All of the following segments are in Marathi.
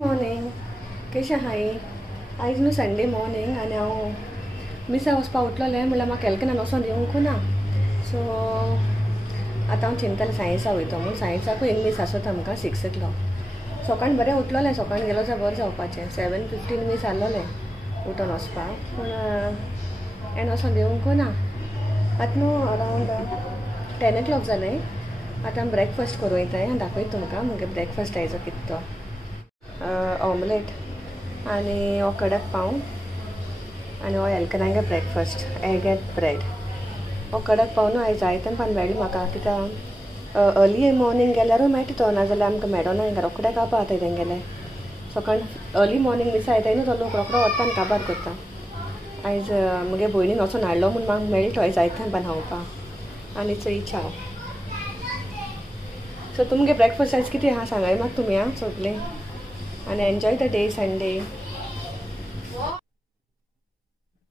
मॉर्निंग. कशें आहाय? आयज न्हू संडे मॉर्निंग आनी हांव मिसा वचपा उठलोलें म्हणल्यार म्हाका केलकनान वचोन येवंकू ना. सो आतां हांव चिंतलें सायन्सा वयता म्हूण. सायन्साकूय एक मीस आसता आमकां 6 o'clock. सकाळीं बरें उठलोलें, सकाळीं गेलो जाल्यार बरें जावपाचें. 7:15 मीस आहलोलें उठोन वचपाक, पूण हांवें वचोन येवंकू ना. आतां न्हू अरावंड 10 o'clock जालें. आतां ब्रेकफास्ट करूं वयताय आनी दाखयता तुमकां मुगे ब्रेकफास्ट आयजो कितें तो. ऑमलेट आनी हो कडक पाव आनी हो एलकनांगे ब्रेकफास्ट एग एंड ब्रेड. हो कडक पाव न्हू आयज जायते पान मेळ्ळी म्हाका, कित्याक अर्ली मॉर्निंग गेल्यारूय मेळटा तो, नाजाल्यार आमकां मेळोना. हिंगा रोखडे काबार जाताय तेंगेले. सकाळीं अर्ली मॉर्निंग मिसा येताय न्हू, तो लोक रोखडो वता आनी काबार करता. आयज मुगे भयणीन वचोन हाडलो म्हूण म्हाका मेळ्ळी तो आयज जायते पान खावपाक. आनी चोय चाव. सो तुमगे ब्रेकफास्ट आयज कितें आहा सांगाय म्हाका तुमी आं सगलें. and enjoy the day Sunday.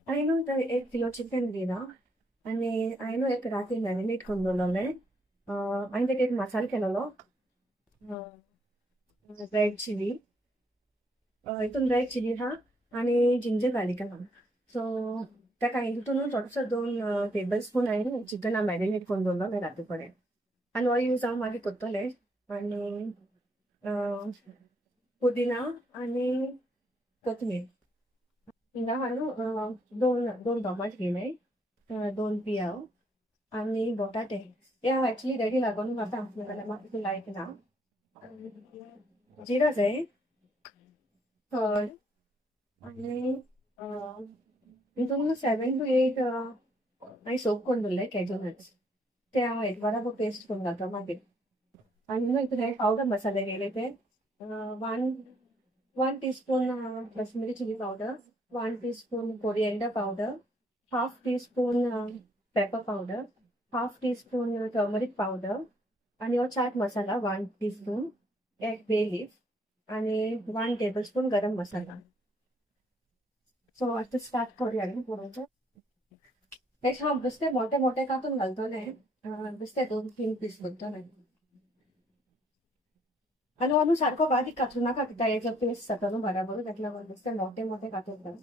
हांवें न्हू 1 किलो चिकन दिला आनी हांवें न्हू एक राती मॅरिनेट करून दवरलोलें. हांवें तेका एक मसालो केलोलो, रेड चिली. हितून रेड चिली आहा आनी जिंजर गार्लीक आहा. सो तेका हांवें तितून न्हू थोडोसो 2 tablespoon हांवें चिकन मॅरिनेट करून दवरलोलें राती फडें. आनी हो यूज हांव मागीर कोत्तोलें. आनी पुदिना आनी कोथमीर. हिंगा हांव न्हू दोन टोमाट घेयनाय, 2 पियाव आनी बटाटे. हे हांव एक्चुली रेडी लागून घालता, नाजाल्यार म्हाका तितून लायक ना. जिरा जाय, हळद आनी हितून 7 to 8 हांवें सोक करून दवरले कॅज्यू नट्स. ते हांव एक बराबर पेस्ट करून घालता मागीर. आनी न्हू हितून हांवें पावडर मसाले घायले ते 1 teaspoon Kashmiri chilli powder, 1 teaspoon coriander powder, half teaspoon pepper powder, half teaspoon turmeric powder आनी हो चाट मसाला 1 teaspoon, एक bay leaf आनी 1 tablespoon गरम मसाला. सो आतां स्टार्ट करूया न्हू करूंक. तेका हांव बेश्टे मोटे मोटे कातून घालतलें, बेश्टे 2-3 पीस करतलें. आनी हो न्हू सारको बारीक कातूं नाका, कित्याक हेजो पेस्ट जाता न्हू बराबर, ताका लागून बेश्टे मोटे मोटे कातून घाल.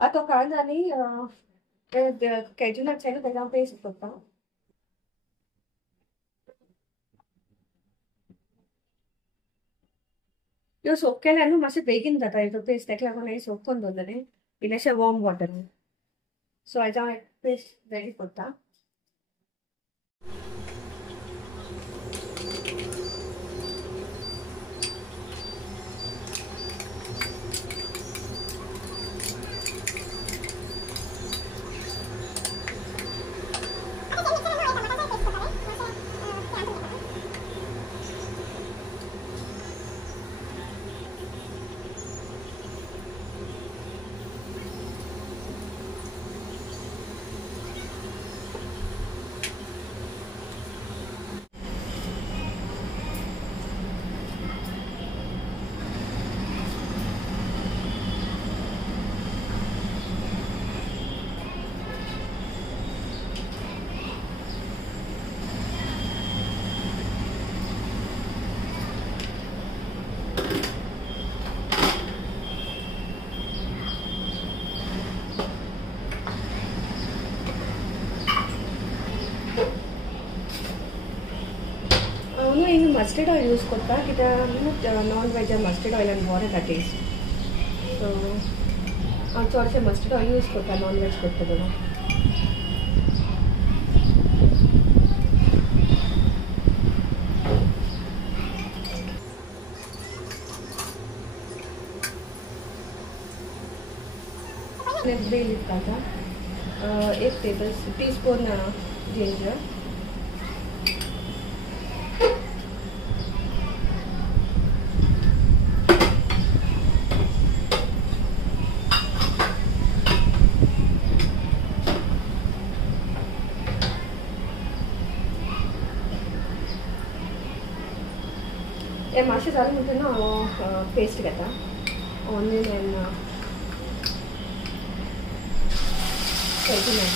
आतां कांदा आनी कॅज्यू नट्स आय न्हू तेका हांव पेस्ट करता. ह्यो सोक केल्यार न्हू मातशें बेगीन जाता हेजो पेस्ट, ताका लागून हांवें सोक करून दवरलेलें इल्लेशें वॉर्म वॉटरान. सो हेजो हांव पेस्ट रेडी करता. हांव न्हू हिंग मस्टर्ड ऑयल यूज करता, कित्याक न्हू नॉन वेजान मस्टर्ड ऑयलान बरो येता टेस्ट. सो हांव चडशें मस्टर्ड ऑयल यूज करता नॉन वेज करता तेन्ना. बे लीफ घालता, 1 टीस्पून जिंजर, हे मातशें जालें म्हणटकीर न्हू हांव पेस्ट घेता, ऑनियन एंड करते ना.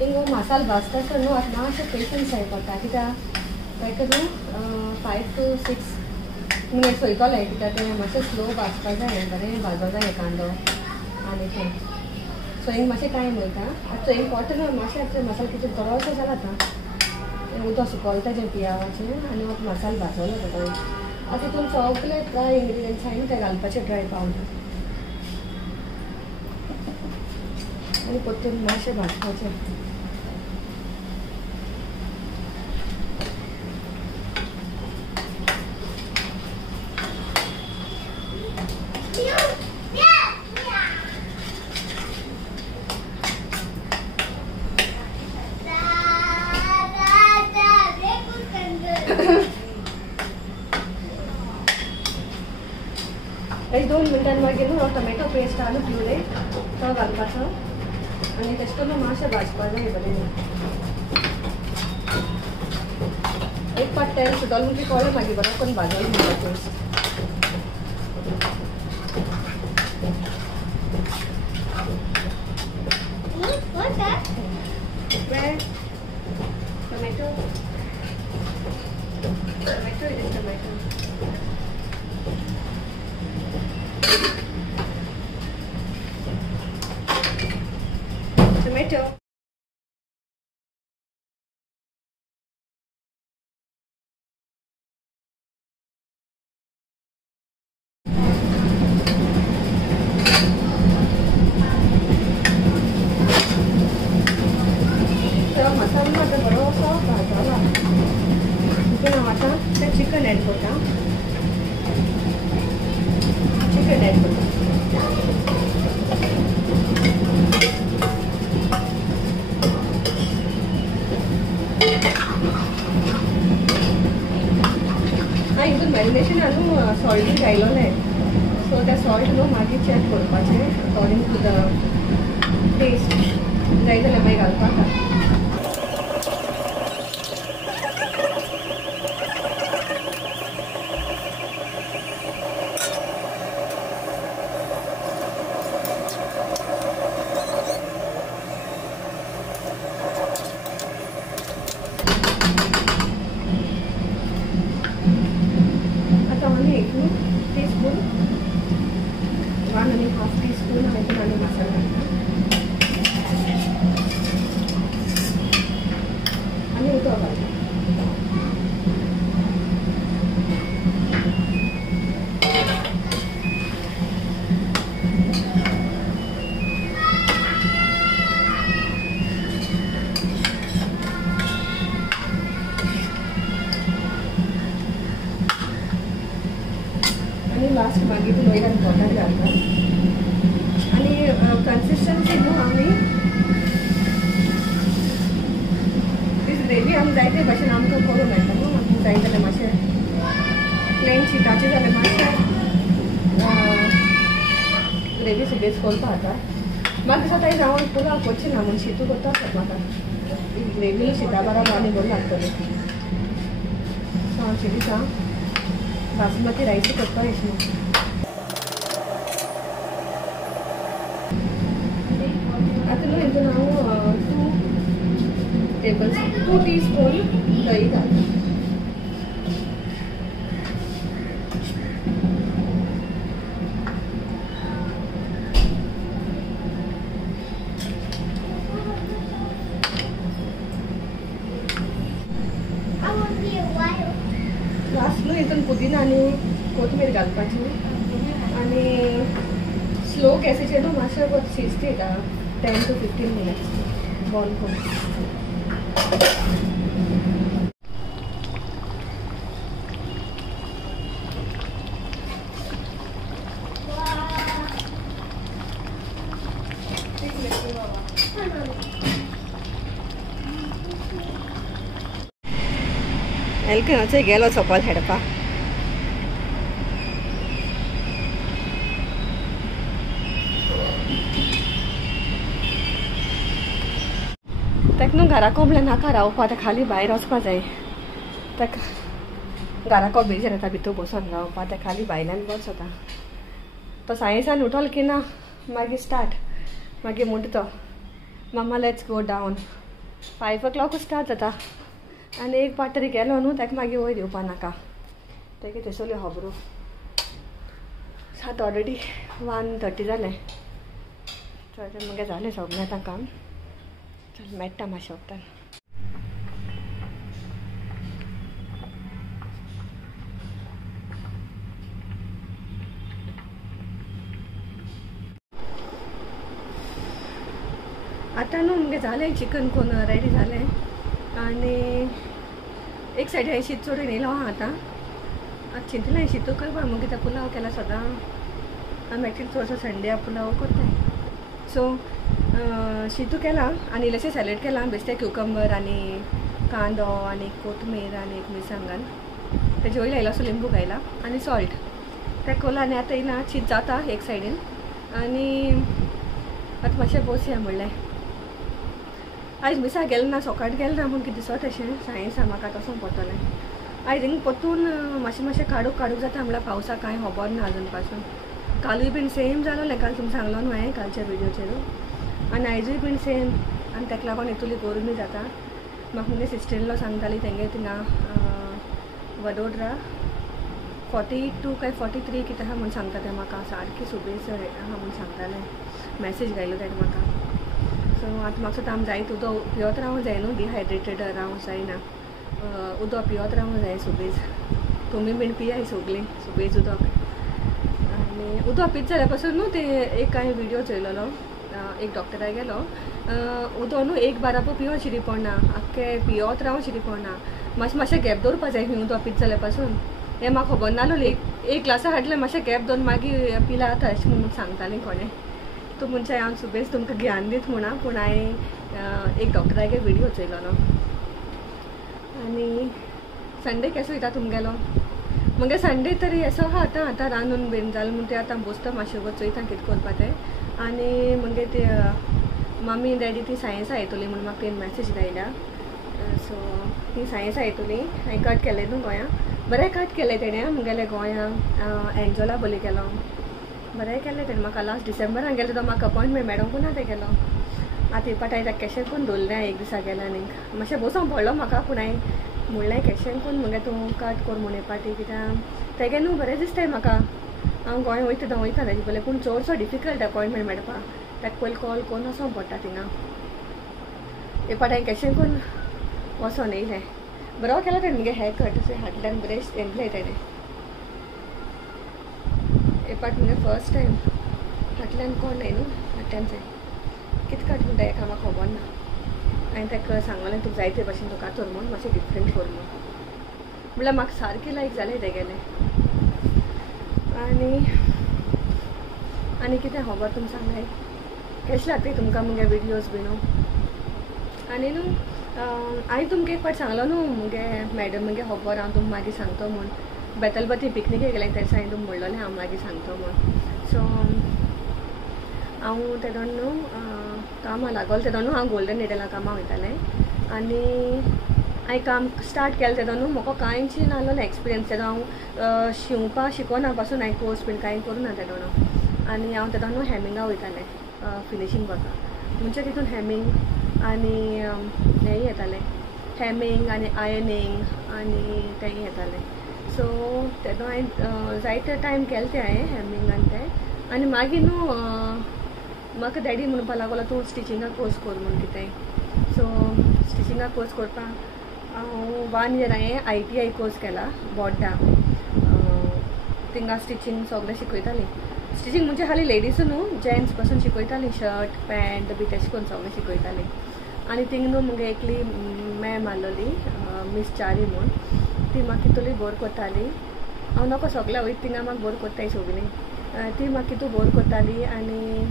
इंगो मसाला भाजता न्हू आतां मातशें पेशंस जाय पडटा कित्याक ताका न्हू 5 to 6 मिनिट्स वयतले कित्याक तें मातशें स्लो भाजपा जाय बरें भाजो जाय कांदो आनी तें सो हिंग मातशें टायम वयता आतां हिंग पोटा मातशें आतां मसालो कितें बरोसो जाला आतां उदक सुकोवलें तेजें पियावाचें आनी मात मसालो भाजलो तेका आतां तितून सगळे ड्राय इंग्रिडियंट्स आहाय न्हू ते घालपाचें ड्राय पावडर आनी परतून मातशें भाजपाचें. एक 2 मिनटां मागीर न्हू टोमॅटो पेस्ट आहा न्हू प्युरे तो घालपाचो आनी तेश करून मातशें भाजपा जाय बरें. एक पाट तेल सुटोलें म्हणटी कळ्ळें मागीर बरो करून भाजलें म्हणटा paste. Tomato tomato is tomato tomato. So masala मध्ये बरोसो भाजला तितून हांव आतां तें चिकन एड करता. चिकन एड करता. हितून मॅरिनेशन न्हू सॉल्ट घायलोलें सो त्या सॉल्ट न्हू मागीर चॅक करपाचें अकॉर्डिंग टू द टेस्ट जाय जाल्यार मागीर घालपाक. टीस्पून 1.5 टीस्पून हातून आनी मसाला आनी उदक घालता. आणि लास्ट मागीर लोयरान पोटार घालता आणि कन्सिस्टन्सी न्हू आमी दीस ग्रेवी आमी जाय ते भाशेन आमकां करूं मेळटा न्हू आमी जाय जाल्यार मातशें प्लेन चिकाचें जाल्यार मातशें ग्रेवी सुबेज करपा जाता. म्हाका दिसता ताई हांव पुलाव करची ना म्हूण शितू करता म्हाका ग्रेवी शिता बरोबर आनी बरी लागतली. सो हांव चिंतिता बासमती रायस करता येशना. आतां न्हू हितून हांव 2 टीस्पून दही घालता. लास्ट न्हू हितून पुदिना आनी कोथमीर घालपाची आनी स्लो गॅसीचेर न्हू मातशें शिजता 10 to 15 minutes बॉयल करून. एलके गेलो चपल हेडपा तेक न्हू घरा कोंबले नाका रावपा ते खाली भायर वचपा जाय तेक घरा को बेजार येता भितर बसून रावपा ते खाली भायल्यान बस जाता तो सायन्सान उठोल की ना मागीर स्टार्ट मागीर म्हणटा तो mama let's go down 5 o'clock start जाता आनी एक पाट तरी गेलो न्हू ताका मागीर वयर येवपा नाका तेगे थंयसरली खबरो 7 ऑलरेडी 1:30 जालें तर मगे जालें सगळें आतां काम चल मेळटा मातशें वखदान आतां न्हू मगे जालें चिकन कोन रेडी जालें आनी एक सायडी हांवें शीत चोडून येयलो हांव आतां चिंतलें हांवें शीतू करपा मगे तो पुलाव केला सदां आमी एक्चुली चडसो संडे पुलाव करताय सो शीतू केला आनी इल्लेशें सॅलेड केलां बेश्टें क्युकंबर आनी कांदो आनी कोथमीर आनी एक मिरसांगन तेजे वयले इल्लोसो लिंबू घायला आनी सॉल्ट तें कोला आनी आतां येयला शीत जाता एक सायडीन आनी आतां मातशें बसया म्हणलें आयज मिसा गेलें ना सकाळ गेलें ना पूण कितें दिसत अशें सायन्सा म्हाका तसों पडटलें आयज हिंग परतून मातशें काडूक जाता म्हणल्यार पावसा कांय खबर ना अजून पासून कालूय बीन सेम जालोलें काल तुमकां सांगलो न्हू हांवें कालच्या विडियोचेर आनी आयजूय बीन सेम आनी ताका लागून इतुली गरमी जाता म्हाका मुगे सिस्टरीनलो सांगताली तेंगे थिंगा वडोदरा 42 काय 43 कितें आहा म्हूण सांगता तें म्हाका सारकी सुबेज आहा म्हूण सांगतालें मॅसेज घायलो ताणें म्हाका सो आतां म्हाका सुद्दां जायत उदक पिवत रावूंक जाय न्हू डिहायड्रेटेड रावूंक जायना उदक पिवत रावूंक जाय सुबेज तुमी बीन पियाय सगळीं सुबेज उदक आनी उदक पीत जाल्या पासून न्हू ते एक हांवें विडियो चोयलोलो एक डॉक्टराक गेलो उदक न्हू एक बारापू पिवून शिरी पडना आख्खें पिवत रावूंक शिरी पडना मातशें गॅप दवरपा जाय खंय उदक पीत जाल्या पासून हें म्हाका खबर नासलोली एक ग्लासा हाडलें मातशें गॅप दवरून मागीर पिला जाता अशें म्हणून सांगतालें कोणें तूं म्हणचे हांव सुबेज तुमकां ज्ञान दीत म्हणा पूण हांवें एक डॉक्टरागे विडियो चोयलोलो आनी संडे केसो वयता तुमगेलो मगे संडे तरी असो आहा आतां रांदून बीन जालें म्हणून ते आतां बसता मातशें गो चोयता कितें करपा तें आनी मगे ते मम्मी डॅडी ती सायन्सा येतली म्हणून म्हाका तेणी मॅसेज धाडल्या सो ती सायन्सा येतली हांवें कट केलें न्हू गोंयां बरें कट केलें तेणें मुगेलें गोंयां एन्जॉला बोली केलो बरें केलें तेणें म्हाका लास्ट डिसेंबरान गेलें तो म्हाका अपॉयंटमेंट मेळोंक ना तें गेलो आतां पाट हांवें ताका कॅशेन करून दवरलें एक दिसा गेलें आनीक मातशें बसूंक पडलो म्हाका पूण हांवें म्हणलें कॅशेन करून मगे तूं कट कर म्हूण पाटी कित्याक तेगे न्हू बरें दिसताय म्हाका हांव गोंय वयता तेजे पयलें पूण चडसो डिफिकल्ट अपॉयंटमेंट मेळपाक ताका पयलीं कॉल करून वचोंक पडटा थिंगा हे पाट हांवें कॅशेन करून वचोन येयलें बरो केलो तेणें मगे हेअर कट अशें हाटल्यान बरें येयलें तेणें हे पाट मगे फर्स्ट टायम हाटल्यान कोण न्हय न्हू हाटल्यान जाय कितें कट म्हणटा हेका म्हाका खबर ना हांवें ताका सांगलें तुका जायते भाशेन तुका कातर म्हूण मातशें डिफरंट कर म्हूण म्हणल्यार म्हाका सारकें लायक जालें तेगेलें आनी कितें खबर तुमकां सांगाय कशें लागता तुमकां मुगे विडियोज बीन आनी न्हू हांवें तुमकां एक पाट सांगलो न्हू मुगे मॅडम मुगे खबर हांव तुमकां मागीर सांगतो म्हूण बेतलबाती पिकनिकेक गेलें तेन्ना हांवें तुमकां म्हणलोलें हांव मागीर सांगतो म्हूण सो हांव तेदोन न्हू कामां लागोलें तेदोन न्हू हांव गोल्डन निडला कामां वयतालें आनी हांवें काम स्टार्ट केलें तेदोन न्हू म्हाका कांयच नासलोलें एक्सपिरियन्स तेदो हांव शिंवपा शिकोना पासून हांवें कोर्स बीन कांय करूना तेदोन आनी हांव तेदोन न्हू हॅमिंगा वयतालें फिनिशींग करपाक म्हणजे तितून हॅमींग आनी हेंय येतालें हॅमींग आनी आयनींग आनी तेंय येतालें सो तेदो हांवें जायते टायम केलें तें हांवें हॅमींग आनी तें आनी मागीर न्हू म्हाका डॅडी म्हणपा लागलो तूं स्टिचिंगा कोर्स कर म्हूण कितें सो स्टिचिंगा कोर्स करपाक हांव 1 year हांवें ITI कोर्स केला बोड्डा थिंगा स्टिचिंग सगळें शिकयतालीं स्टिचिंग म्हणजे खाली लेडीज न्हू जेंट्स पासून शिकयतालीं शर्ट पॅन्ट बी तेशें करून सगळें शिकयतालीं आनी थिंग न्हू मुगे एकली मॅम आसलोली मिस चारी म्हूण ती म्हाका कितली बोर कोत्ताली हांव नको सगळें वयता थिंगा म्हाका बोर कोत्ताय सगळीं ती म्हाका कितू बोर कोत्ताली आनी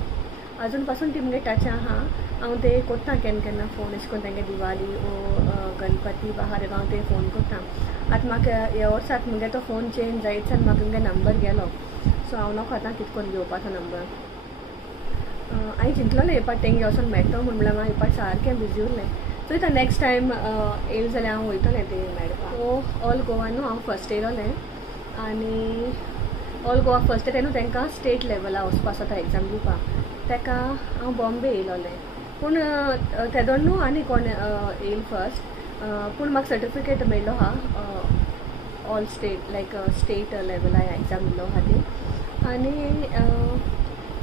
अजून पासून ती मुगे टच आहा हांव ते कोत्ता केन्ना फोन अशें करून तेंगे दिवाली ओ गणपती बाहार हांव ते फोन कोत्ता आतां म्हाका ह्या वर्साक मुगे तो फोन चेंज जायत सान म्हाका मुगे नंबर गेलो सो हांव नको आतां कितें करून घेवपा तो नंबर हांवें चिंतलोलें हे पाट तेंगे वचोन मेळटो म्हळ्यार हांव हे पाट सारकें बिजी उरलें सो इता नेक्स्ट टायम येयलें जाल्यार हांव वयतलें ते मेळपाक सो ऑल गोवा न्हू हांव फर्स्ट येयलोलें आनी ऑल गोवा फर्स्ट येता न्हू तांकां स्टेट लेवला वचपा आसता एग्जाम दिवपाक ताका हांव बॉम्बे येयलोलें पूण तेदोन न्हू आनी कोण येयल फर्स्ट पूण म्हाका सर्टिफिकेट मेळ्ळो हा ऑल स्टेट लायक स्टेट लेवला एग्जाम दिल्लो आहा ती आनी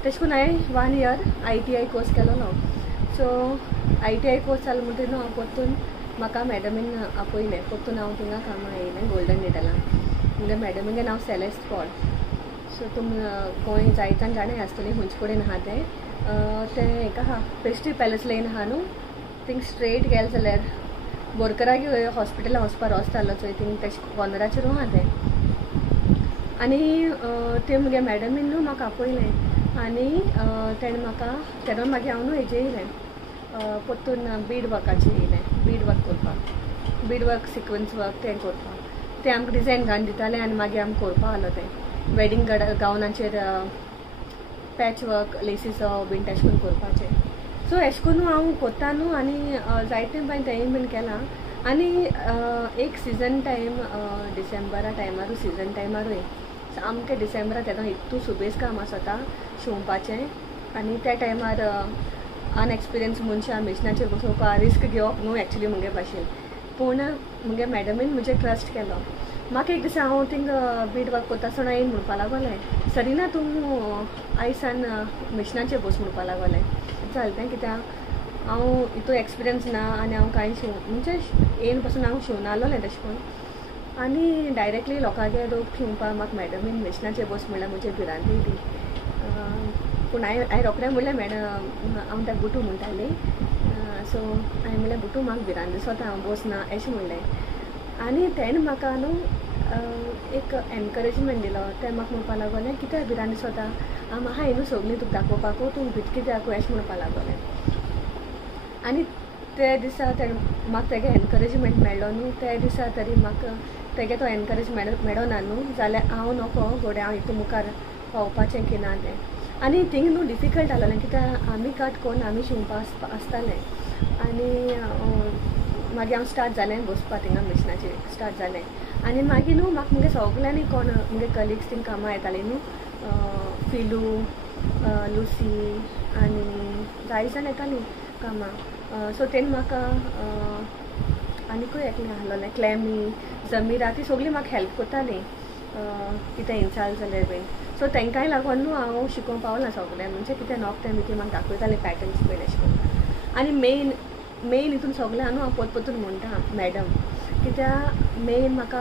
तेश कोन्न हांवें 1 year ITI कोर्स केलोलो सो ITI कोर्स जालो म्हणटरी न्हू हांव परतून म्हाका मॅडमीन आपयलें परतून हांव थिंगा कामां येयलें गोल्डन मेडलान म्हणजे मॅडमींगे नांव सेलेस्ट पॉल सो तुम गोंय जायतान जाणें आसतलीं हुंचे कडेन आहा तें हेका आहा पेस्ट्री पॅलस लेन आहा न्हू थिंग स्ट्रेट गेले जाल्यार बोरकरागी हॉस्पिटलान वचपा रस्तो आसलो चोय थिंग तेजे कॉर्नराचेर आहा तें आनी ते मुगे मॅडमीन न्हू म्हाका आपयलें आनी तेणें म्हाका तेन्ना मागीर हांव न्हू हेजे येयलें परतून बीड वर्काचेर येयलें बीड वर्क करपाक बीड वर्क सिक्वन्स वर्क तें करपाक तें आमकां डिजायन घालून दितालें आनी मागीर आमकां करपा आहलो तें वेडींग गावनाचेर पॅच वर्क लेसीस बीन तेश करून करपाचें सो एश करून हांव कोत्ता न्हू आनी जायते बाय तेंय बीन केलां आनी एक सिजन टायम डिसेंबरा टायमारूय सिजन टायमारूय सामकें डिसेंबरा तेन्ना इतू सुबेज काम आसता शिंवपाचें आनी त्या टायमार अनएक्सपिरियन्स मनशां मिशनाचेर बसोवपा रिस्क घेवप न्हू एक्चुली मुगे भाशेन पूण मुगे मॅडमीन म्हजेर ट्रस्ट केलो म्हाका एक दिसा हांव थिंग बीड वर्क कोत्ता आसतना येयन म्हणपा लागोलें सरिना तूं आयज सान मिशनाचेर बस म्हणपा लागोलें जालें तें कित्याक हांव हितू एक्सपिरियन्स ना आनी हांव कांय म्हणजे येयन पासून हांव शिवनालोलें तेशें कोन्न आनी डायरेक्टली लोकांगे रोप शिंवपा म्हाका मॅडमीन मिशनाचेर बस म्हणल्यार म्हजे भिरांत ती पूण हांवें रोखडें म्हणलें मॅडम हांव त्या बुटू म्हणटाली सो हांवें म्हणलें बुटू म्हाका भिरांत दिसता हांव बस ना अशें म्हणलें आनी तेणें म्हाका न्हू एक एनकरेजमेंट दिलो तें म्हाका म्हणपा लागोलें कित्याक भिरांत दिसता हांव आहाय न्हू सगलीं तुका दाखोवपाकू तूं भित कित्याक अशें म्हणपा लागोलें आनी ते दिसा म्हाका तेगे एनकरेजमेंट मेळ्ळो न्हू ते दिसा तरी म्हाका तेगे तो एनकरेज मेळो ना न्हू जाल्यार हांव नोको घोडे हांव हितू मुखार पावपाचें की ना तें आनी थिंग न्हू डिफिकल्ट आहलोलें कित्याक आमी कट कोन्न आमी शिंवपा आसतालें आनी मागीर हांव स्टार्ट जालें बसपा थिंगा मिशनाचेर स्टार्ट जालें आनी मागीर न्हू म्हाका मुगे सगल्यांनी कोण मुगे कलिग्स थिंग कामां येतालीं न्हू फिलू लुसी आनी जाय जाण येतालीं कामां सो तेणी म्हाका आनीकूय एकलें आहलोलें क्लॅमी जमिरा ती सगलीं म्हाका हेल्प कोत्तालीं कितें इंचाल जाल्यार बीन सो तांकांय लागून न्हू हांव शिकोवंक पावलां सगळें म्हणजे कितें नॉक तें बी म्हाका दाखयतालें पॅटर्न्स बीन अशें करून आनी मेन हितून सगळें न्हू हांव परतून म्हणटा मॅडम कित्याक मेन म्हाका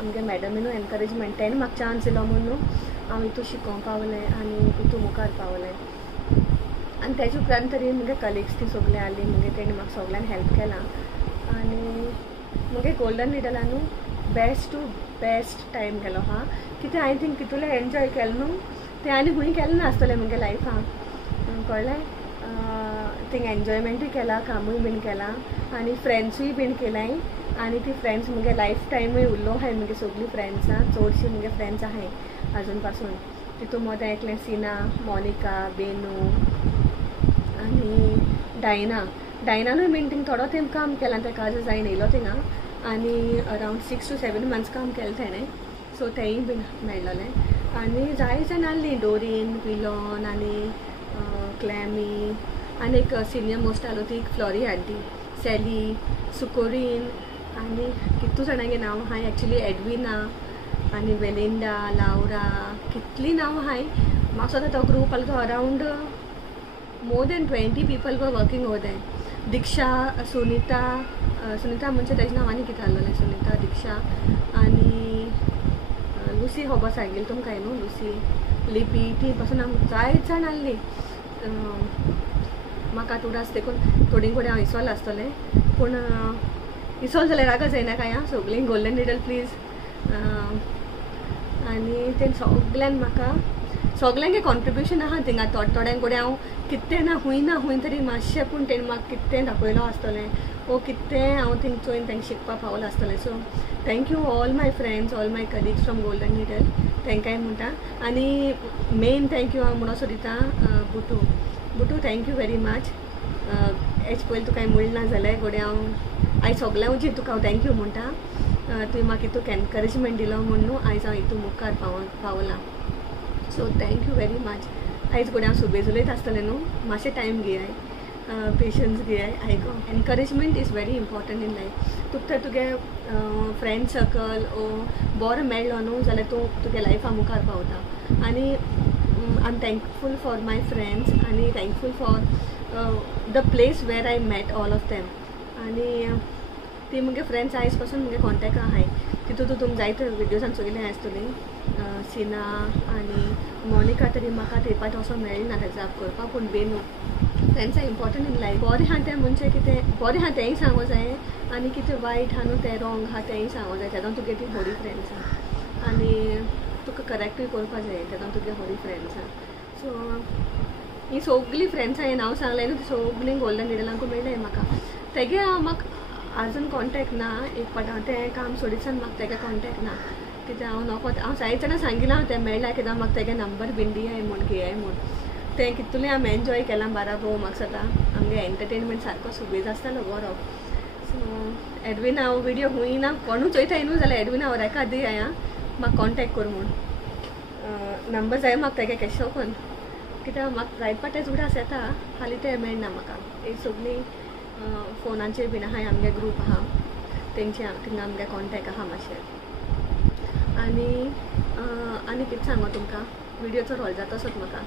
आमगे मॅडमीनू एनकरेजमेंट तेणें म्हाका चान्स दिलो म्हूण न्हू हांव हितू शिकोवंक पावलें आनी हितू मुखार पावलें आनी तेजे उपरांत तरी मुगे कलिग्स ती सगळीं आहलीं मुगे तेणी म्हाका सगळ्यांक हेल्प केलां आनी मुगे गोल्डन मेडलान न्हू बेस्ट टू बेस्ट टायम गेलो हा कित्याक हांवें थिंग कितलें एन्जॉय केलें न्हू तें आनी खूंय केलें नासतलें मुगे लायफान कळ्ळें थिंग एन्जॉयमेंटूय केलां कामूय बीन केलां आनी फ्रेंड्सूय बीन केलाय आनी ती फ्रेंड्स मुगे लायफ टायमूय उरलो आहाय मुगे सगलीं फ्रेंड्सां चडशीं मुगे फ्रेंड्स आहाय आजून पासून तितून मोदें एकलें सिना मोनिका बेनू आनी डायनानूय बीन थिंग थोडो तेंप काम केलां तें काजू जायन येयलो थिंगा आनी अरावंड 6 to 7 months काम केलें तेणें सो तेंय बीन मेळ्ळोलें आनी जाय जाण आहलीं डोरीन विलॉन आनी क्लॅमी आनी एक सिनियर मोस्ट आहलो ती फ्लोरी आंटी सॅली सुकोरीन आनी कितू जाणांगे नांव आहाय एक्चुली एडविना आनी वेलिंडा लावरा कितलीं नांव आहाय म्हाका सुद्दां तो ग्रूप आहलो तो अरावंड मोर देन 20 people वर वर्कींग ओवर देर दिक्षा सुनीता म्हणजे तेजें नांव आनी कितें आहलोलें सुनीता दिक्षा आनी लुसी होबो सांगेल तुमकां न्हू लुसी लिपी ती पासून जायत जाण आहलीं म्हाका तुडास देखून थोडी कडेन हांव इसोल आसतलें पूण इसोल जाल्यार रागा जायना काय आं सगळीं गोल्डन निडल प्लीज आनी तें सगळ्यान म्हाका सगळ्यांगे कॉन्ट्रिब्युशन आहा थिंगा थोड्यां कडेन हांव कितें ना हूंय तरी मातशें पूण तेणें म्हाका कितें दाखयलो आसतलें वो कितें हांव थिंग चोयन तेंकां शिकपा पावलो आसतलें so thank you all my friends all my colleagues from Golden Needle तेंकांय म्हणटा आनी मेन थँक्यू हांव म्हणोसो दिता बुटू थँक्यू वेरी मच हेच पयलीं तुका म्हणना जाल्यार गोडे हांव आयज सगळ्यां वचून तुका हांव थँक्यू म्हणटा तुवें म्हाका हितूक एनकरेजमेंट दिलो म्हूण न्हू आयज हांव हितू मुखार पावलां सो थँक्यू वेरी मच आयज गोडे हांव सुबेज उलयत आसतलें न्हू मातशें टायम घेयाय पेशन्स घेयाय आयको encouragement is very important in life तुगे फ्रेंड सर्कल ओ बरो मेळ्ळो न्हू जाल्यार तूं तुगे लायफा मुखार पावता आनी I am thankful for my friends आनी thankful for the place where I met all of them आनी ती मुगे फ्रेंड्स आयज पासून मुगे कॉन्टेक्ट आहाय तितून तुमकां जायते विडियोजान चोयलें आसतलीं सिना आनी मोनिका तरी म्हाका तेपाट वचोन मेळ्ळी ना जाप करपाक पूण बेनू friends are important in life बरें आहा तें म्हणजे कितें बरें आहा तेंय सांगो जाय आनी कितें वायट आहा न्हू तें रॉंग आहा तेंय सांगो जाय तेदोन तुगे ती बरी फ्रेंड्स आहा आनी तुका करेक्टूय करपा जाय तेदोन तुगे बरी फ्रेंड्स आहा सो ही सगळीं फ्रेंड्स हांवें नांव सांगलें न्हू ती सगळीं गोल्डन निडलांकू मेळ्ळाय म्हाका तेगे म्हाका आजून कॉन्टेक्ट ना एक पाट हांव तें काम सोडिसान म्हाका तेगे कॉन्टेक्ट ना कित्याक हांव नको हांव जायत जाणां सांगिलां हांव तें मेळ्ळां कित्याक म्हाका तेगे नंबर बीन दियाय म्हूण घेयाय म्हूण तें कितलें हांव एन्जॉय केलां बारा भोव म्हाका सदां आमगे एंटरटेनमेंट सारको सुबेज आसतालो बरो सो एडवीन हांव विडियो हूंय ना कोणूय चोयताय न्हू जाल्यार एडवीन हांव रेका दियाय आं म्हाका कॉन्टेक्ट कर म्हूण नंबर जाय म्हाका तेगे केशो कोन्न कित्याक म्हाका जायत पाटेच उडास येता हालीं तें मेळना म्हाका एक सगळीं फोनाचेर बीन आहाय आमगे ग्रूप आहा तेंचे थिंगा आमगे कॉन्टेक्ट आहा मातशें आनी कितें सांगो तुमकां विडियोचो रोल जाता तसोच म्हाका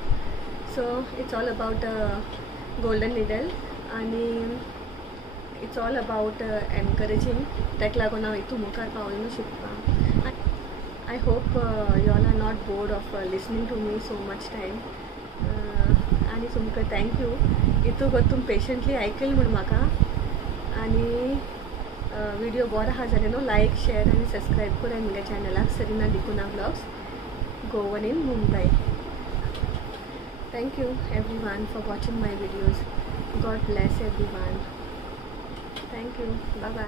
so it's all about golden needle आनी इट्स ऑल अबावट एनकरेजींग तेका लागून हांव हितू मुखार पावलें न्हू शिकपाक I hope you all are not bored of listening to me so much time आनी तुमकां थँक्यू हितू तुम पेशंटली आयकल म्हूण म्हाका आनी विडियो बरो आहा जाल्यार न्हू लायक शेअर आनी सबस्क्रायब कराय म्हज्या चॅनलाक Sarina D'Cunha vlogs Goan in Mumbai thank you everyone for watching my videos God bless everyone thank you bye bye